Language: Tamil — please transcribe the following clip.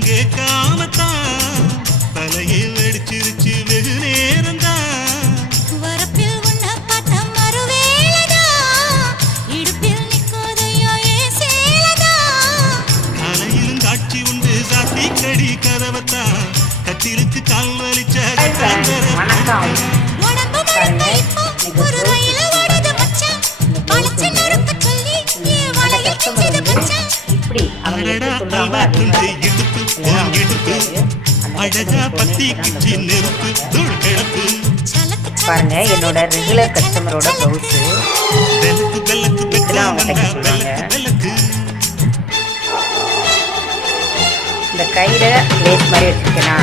அங்கு காமத்தான். தலையில் அடிச்சிருச்சு வெகு நேரம் தான் வரப்பில் உன்ன பார்த்த மறுவேலதா? இடுப்பில் நிக்கோதையோ சேலதா? கடி கதவத்தான். கத்திலுக்கு கால் வலிச்ச அடடா சொல்றாங்களோ அல்வா அதே துண்டு மாதிரி இடுப்பு. அந்த அழகா பத்தி கிச்சி நெருப்பு தூள் கிழப்பு பாருங்க என்னோட ரெகுலர் கஸ்டமரோட ப்ளவுஸு வெளுக்கு வெளுக்கு அவங்க வந்தா. வெளுக்கு வெளுக்கு. இந்த கையில் லேஸ் மாதிரி வச்சுருக்கேனா?